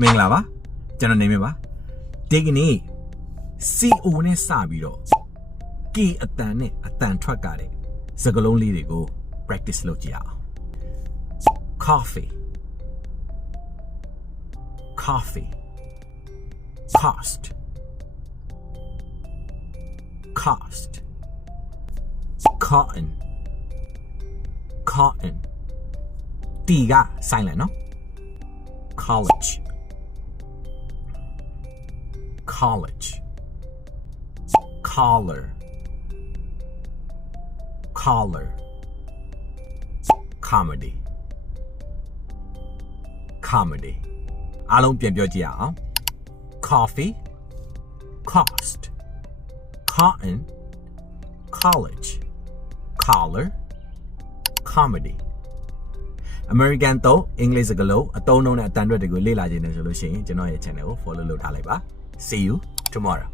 မင်္ဂလာပါကျွန်တော်နေမြပါဒီကနေ့ CO နဲ့စပြီးတော့ K အတန်နဲ့အတန်ထွက်ကြတဲ့စကားလုံးလေးတွေကို practice လုပ်ကြည့်အောင် coffee coffee cost cost cotton cotton တီက silent နော် college college collar collar comedy comedy အားလုံးပြန်ပြောကြည့်ရအောင် coffee cost cotton college collar comedy American တော့ English စကားလုံးအသုံးအနှုန်းနဲ့အတန်အတွက်တွေကိုလေ့လာခြင်းနဲ့ဆိုလို့ရှိရင်ကျွန်တော်ရဲ့ channel ကို follow လုပ်ထားလိုက်ပါ See you tomorrow